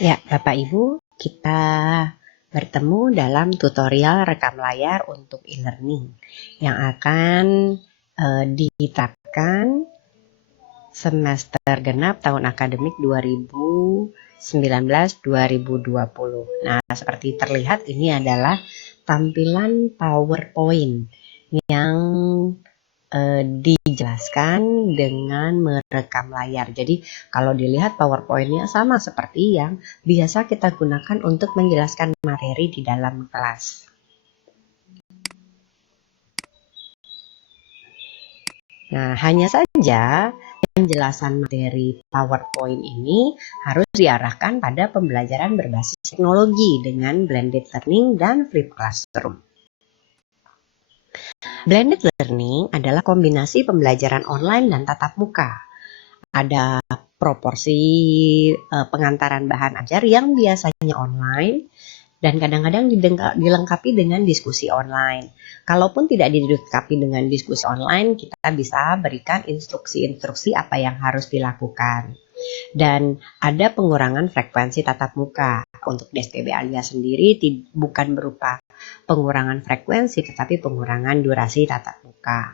Ya, Bapak Ibu, kita bertemu dalam tutorial rekam layar untuk e-learning yang akan diterapkan semester genap tahun akademik 2019-2020. Nah, seperti terlihat ini adalah tampilan PowerPoint yang dijelaskan dengan merekam layar. Jadi kalau dilihat PowerPoint-nya sama seperti yang biasa kita gunakan untuk menjelaskan materi di dalam kelas. Nah, hanya saja penjelasan materi PowerPoint ini harus diarahkan pada pembelajaran berbasis teknologi dengan blended learning dan flipped classroom. Blended learning adalah kombinasi pembelajaran online dan tatap muka. Ada proporsi pengantaran bahan ajar yang biasanya online dan kadang-kadang dilengkapi dengan diskusi online. Kalaupun tidak dilengkapi dengan diskusi online, kita bisa berikan instruksi-instruksi apa yang harus dilakukan. Dan ada pengurangan frekuensi tatap muka. Untuk DSTB Alia sendiri bukan berupa pengurangan frekuensi, tetapi pengurangan durasi tatap muka.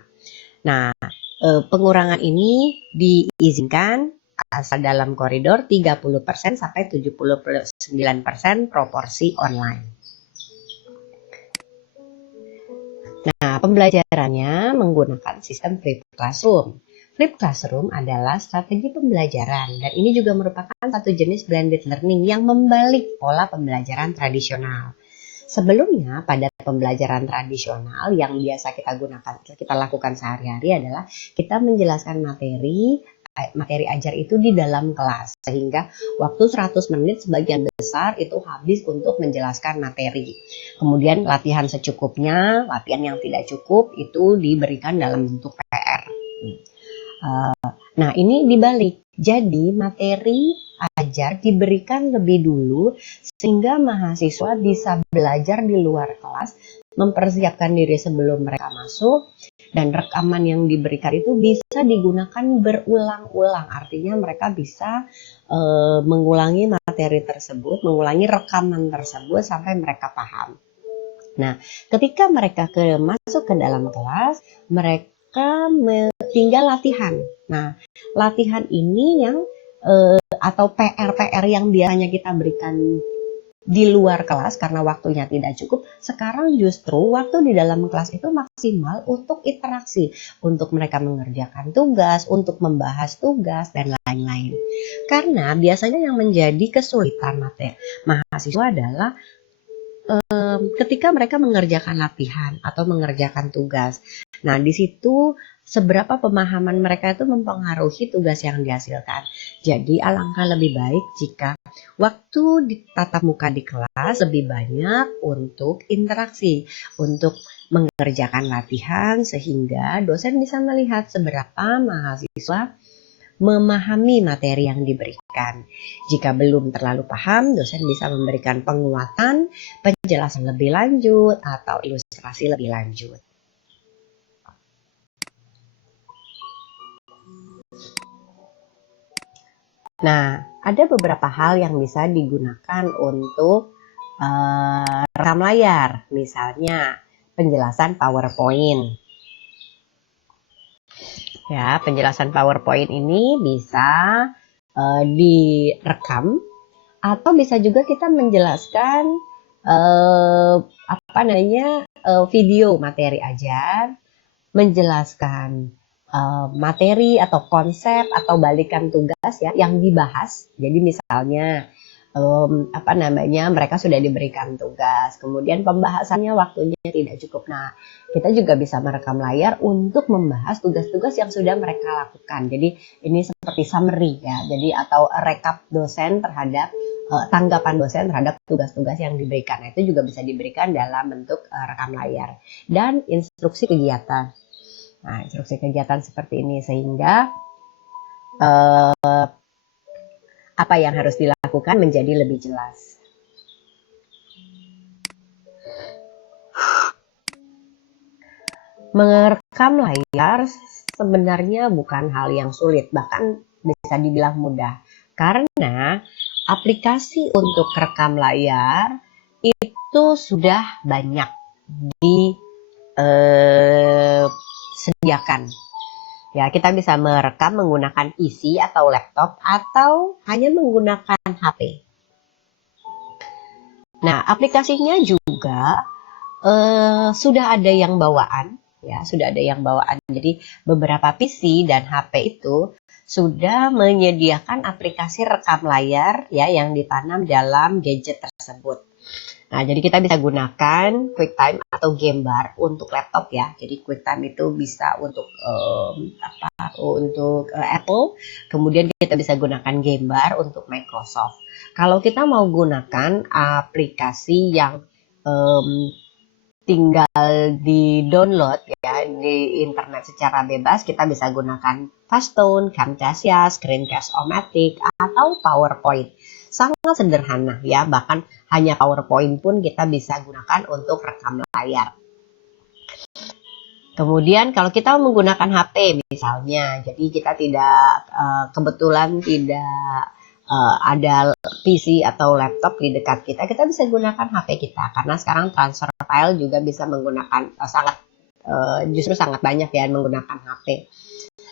Nah, pengurangan ini diizinkan asal dalam koridor 30% sampai 79% proporsi online. Nah, pembelajarannya menggunakan sistem flipped classroom. Flipped classroom adalah strategi pembelajaran dan ini juga merupakan satu jenis blended learning yang membalik pola pembelajaran tradisional. Sebelumnya pada pembelajaran tradisional yang biasa kita lakukan sehari-hari adalah kita menjelaskan materi ajar itu di dalam kelas, sehingga waktu 100 menit sebagian besar itu habis untuk menjelaskan materi. Kemudian latihan secukupnya, latihan yang tidak cukup itu diberikan dalam bentuk PR. Nah, ini dibalik. Jadi materi ajar diberikan lebih dulu sehingga mahasiswa bisa belajar di luar kelas, mempersiapkan diri sebelum mereka masuk, dan rekaman yang diberikan itu bisa digunakan berulang-ulang. Artinya mereka bisa mengulangi materi tersebut, mengulangi rekaman tersebut sampai mereka paham. Nah, ketika mereka masuk ke dalam kelas, mereka tinggal latihan. Nah, latihan ini yang atau PR-PR yang biasanya kita berikan di luar kelas karena waktunya tidak cukup, sekarang justru waktu di dalam kelas itu maksimal untuk interaksi, untuk mereka mengerjakan tugas, untuk membahas tugas, dan lain-lain. Karena biasanya yang menjadi kesulitan mahasiswa adalah ketika mereka mengerjakan latihan atau mengerjakan tugas. Nah, di situ seberapa pemahaman mereka itu mempengaruhi tugas yang dihasilkan. Jadi, alangkah lebih baik jika waktu di tatap muka di kelas lebih banyak untuk interaksi, untuk mengerjakan latihan sehingga dosen bisa melihat seberapa mahasiswa memahami materi yang diberikan. Jika belum terlalu paham, dosen bisa memberikan penguatan, penjelasan lebih lanjut, atau ilustrasi lebih lanjut. Nah, ada beberapa hal yang bisa digunakan untuk rekam layar, misalnya penjelasan PowerPoint. Ya, penjelasan PowerPoint ini bisa direkam atau bisa juga kita menjelaskan video materi ajar, menjelaskan materi atau konsep atau balikan tugas ya yang dibahas. Jadi misalnya mereka sudah diberikan tugas, kemudian pembahasannya waktunya tidak cukup. Nah, kita juga bisa merekam layar untuk membahas tugas-tugas yang sudah mereka lakukan. Jadi ini seperti summary ya, jadi atau rekap dosen terhadap tanggapan dosen terhadap tugas-tugas yang diberikan. Itu juga bisa diberikan dalam bentuk rekam layar dan instruksi kegiatan. Nah, instruksi kegiatan seperti ini sehingga apa yang harus dilakukan menjadi lebih jelas. Merekam layar sebenarnya bukan hal yang sulit, bahkan bisa dibilang mudah. Karena aplikasi untuk rekam layar itu sudah banyak disediakan. Ya, kita bisa merekam menggunakan PC atau laptop atau hanya menggunakan HP. Nah, aplikasinya juga sudah ada yang bawaan, ya, sudah ada yang bawaan. Jadi beberapa PC dan HP itu sudah menyediakan aplikasi rekam layar ya yang ditanam dalam gadget tersebut. Nah, jadi kita bisa gunakan QuickTime atau Gambar untuk laptop ya. Jadi QuickTime itu bisa untuk Apple, kemudian kita bisa gunakan Gambar untuk Microsoft. Kalau kita mau gunakan aplikasi yang tinggal di-download ya di internet secara bebas, kita bisa gunakan Fastone, Camtasia, Screencast-O-Matic, atau PowerPoint. Sangat sederhana ya, bahkan hanya PowerPoint pun kita bisa gunakan untuk rekam layar. Kemudian kalau kita menggunakan HP misalnya, jadi kita kebetulan tidak ada PC atau laptop di dekat kita, kita bisa gunakan HP kita. Karena sekarang transfer file juga bisa menggunakan justru sangat banyak ya menggunakan HP.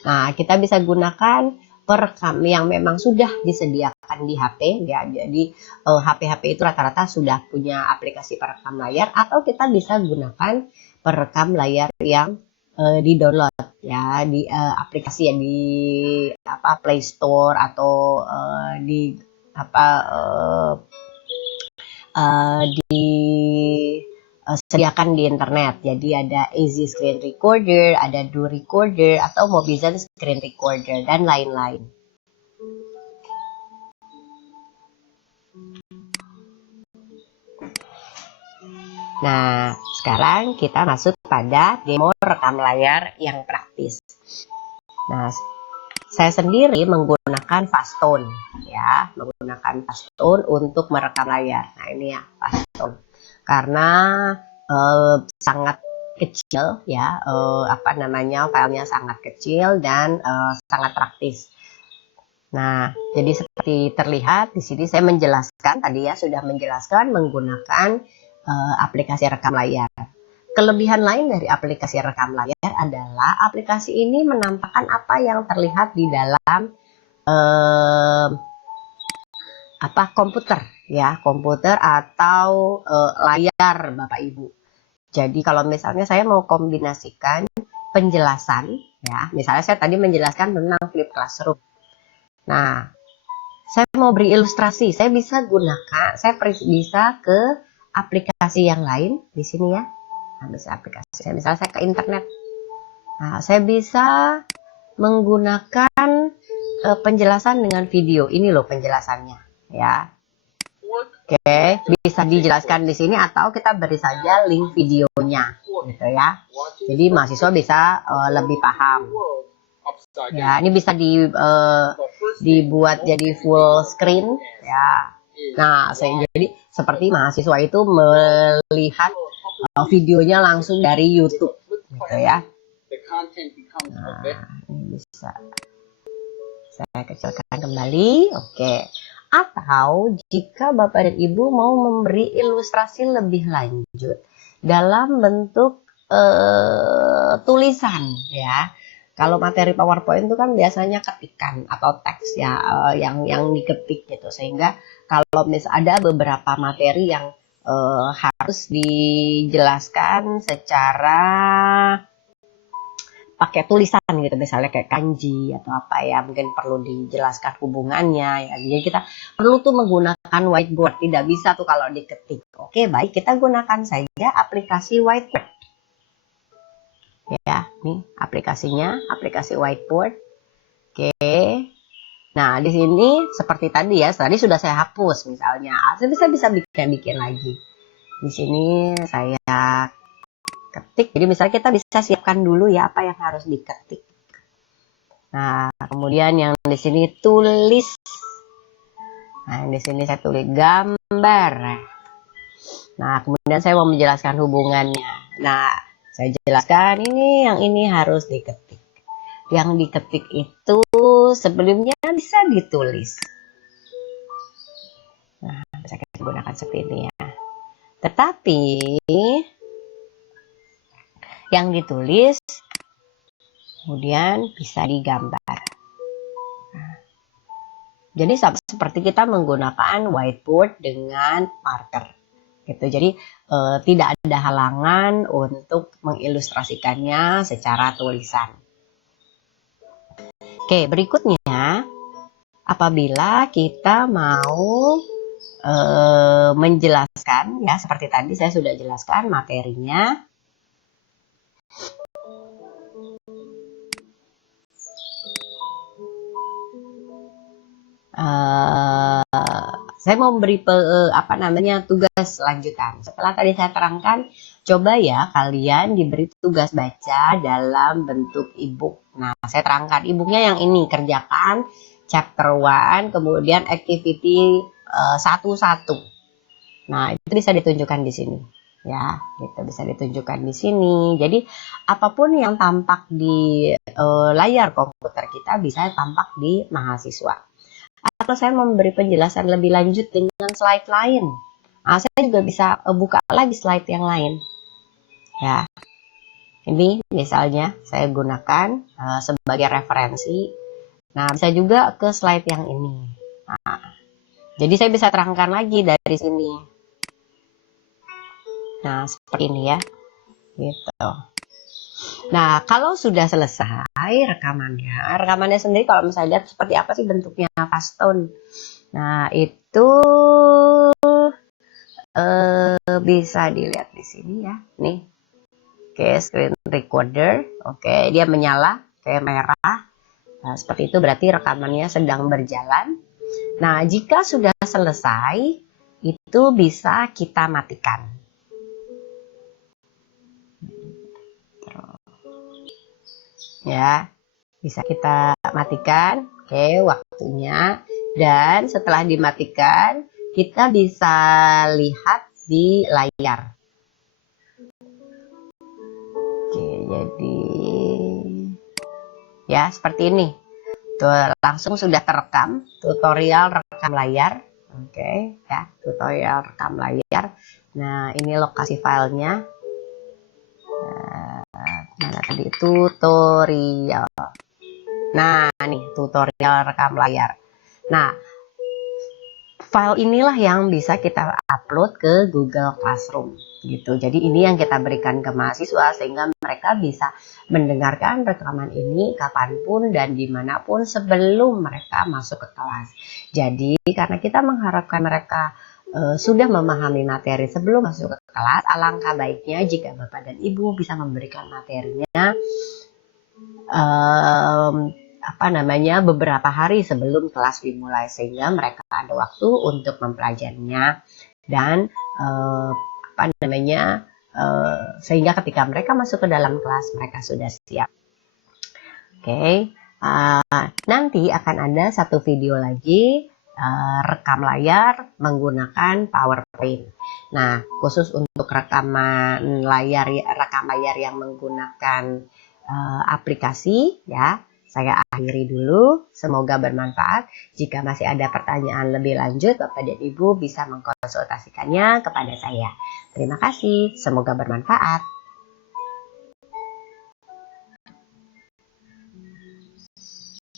Nah, kita bisa gunakan perekam yang memang sudah disediakan di HP ya. Jadi HP-HP itu rata-rata sudah punya aplikasi perekam layar, atau kita bisa gunakan perekam layar yang di-download ya di aplikasi yang di Play Store atau disediakan di internet. Jadi ada Easy Screen Recorder, ada Do Recorder, atau Mobizen Screen Recorder, dan lain-lain. Nah, sekarang kita masuk pada demo rekam layar yang praktis. Nah, saya sendiri menggunakan Fastone ya, menggunakan Fastone untuk merekam layar. Nah, ini ya Fastone. Karena sangat kecil ya, filenya sangat kecil dan sangat praktis. Nah, jadi seperti terlihat di sini saya menjelaskan tadi ya, sudah menjelaskan menggunakan aplikasi rekam layar. Kelebihan lain dari aplikasi rekam layar adalah aplikasi ini menampakkan apa yang terlihat di dalam komputer ya, komputer atau layar Bapak Ibu. Jadi kalau misalnya saya mau kombinasikan penjelasan ya, misalnya saya tadi menjelaskan tentang Flip Classroom. Nah, saya mau beri ilustrasi, saya bisa ke aplikasi yang lain di sini ya. Nah, bisa aplikasi, misalnya saya ke internet. Nah, saya bisa menggunakan penjelasan dengan video. Ini loh penjelasannya ya. Oke, bisa dijelaskan di sini atau kita beri saja link videonya gitu ya. Jadi mahasiswa bisa lebih paham. Ya, ini bisa dibuat jadi full screen ya. Nah, jadi seperti mahasiswa itu melihat videonya langsung dari YouTube gitu ya. Nah, ini bisa saya kecilkan kembali. Oke. Atau jika Bapak dan Ibu mau memberi ilustrasi lebih lanjut dalam bentuk tulisan ya. Kalau materi PowerPoint itu kan biasanya ketikan atau teks ya, yang diketik gitu. Sehingga kalau ada beberapa materi yang harus dijelaskan secara pakai tulisan gitu, misalnya kayak kanji atau apa ya, mungkin perlu dijelaskan hubungannya ya. Jadi kita perlu tuh menggunakan whiteboard, tidak bisa tuh kalau diketik. Oke, baik, kita gunakan saja aplikasi whiteboard. Ya, nih aplikasinya, aplikasi whiteboard. Oke. Nah, di sini seperti tadi ya, tadi sudah saya hapus misalnya. Saya bisa bikin lagi. Di sini saya ketik. Jadi misalnya kita bisa siapkan dulu ya apa yang harus diketik. Nah, kemudian yang di sini tulis. Nah, di sini saya tulis gambar. Nah, kemudian saya mau menjelaskan hubungannya. Nah, saya jelaskan yang ini harus diketik. Yang diketik itu sebelumnya bisa ditulis. bisa kita gunakan seperti ini ya. Tetapi yang ditulis kemudian bisa digambar. Nah, jadi seperti kita menggunakan whiteboard dengan marker gitu. Jadi tidak ada halangan untuk mengilustrasikannya secara tulisan. Oke, berikutnya apabila kita mau menjelaskan ya, seperti tadi saya sudah jelaskan materinya. Saya mau memberi tugas lanjutan. Setelah tadi saya terangkan, coba ya kalian diberi tugas baca dalam bentuk e-book. Nah, saya terangkan e-booknya yang ini, kerjakan chapter 1, kemudian activity 1-1. Nah, itu bisa ditunjukkan di sini. Ya, itu bisa ditunjukkan di sini. Jadi, apapun yang tampak di layar komputer kita bisa tampak di mahasiswa. Atau saya memberi penjelasan lebih lanjut dengan slide lain. Nah, saya juga bisa buka lagi slide yang lain. Ya, ini misalnya saya gunakan sebagai referensi. Nah, bisa juga ke slide yang ini. Nah, jadi saya bisa terangkan lagi dari sini. Nah, seperti ini ya. Gitu. Nah, kalau sudah selesai rekamannya sendiri kalau misalnya lihat seperti apa sih bentuknya Fastone. Nah, itu bisa dilihat di sini ya. Nih. Oke, screen recorder. Oke, dia menyala kayak merah. Nah, seperti itu berarti rekamannya sedang berjalan. Nah, jika sudah selesai, itu bisa kita matikan. Ya, bisa kita matikan. Oke, waktunya. Dan setelah dimatikan, kita bisa lihat di layar. Oke, jadi ya seperti ini. Tuh, langsung sudah terekam tutorial rekam layar. Oke, ya, tutorial rekam layar. Nah, ini lokasi filenya. Mana tadi tutorial. Nah, nih tutorial rekam layar. Nah, file inilah yang bisa kita upload ke Google Classroom gitu. Jadi ini yang kita berikan ke mahasiswa sehingga mereka bisa mendengarkan rekaman ini kapanpun dan dimanapun sebelum mereka masuk ke kelas. Jadi karena kita mengharapkan mereka sudah memahami materi sebelum masuk ke kelas, alangkah baiknya jika Bapak dan Ibu bisa memberikan materinya beberapa hari sebelum kelas dimulai sehingga mereka ada waktu untuk mempelajarinya dan sehingga ketika mereka masuk ke dalam kelas mereka sudah siap. Oke, nanti akan ada satu video lagi rekam layar menggunakan PowerPoint. Nah, khusus untuk rekam layar yang menggunakan aplikasi ya. Saya akhiri dulu, semoga bermanfaat. Jika masih ada pertanyaan lebih lanjut, Bapak dan Ibu bisa mengkonsultasikannya kepada saya. Terima kasih, semoga bermanfaat.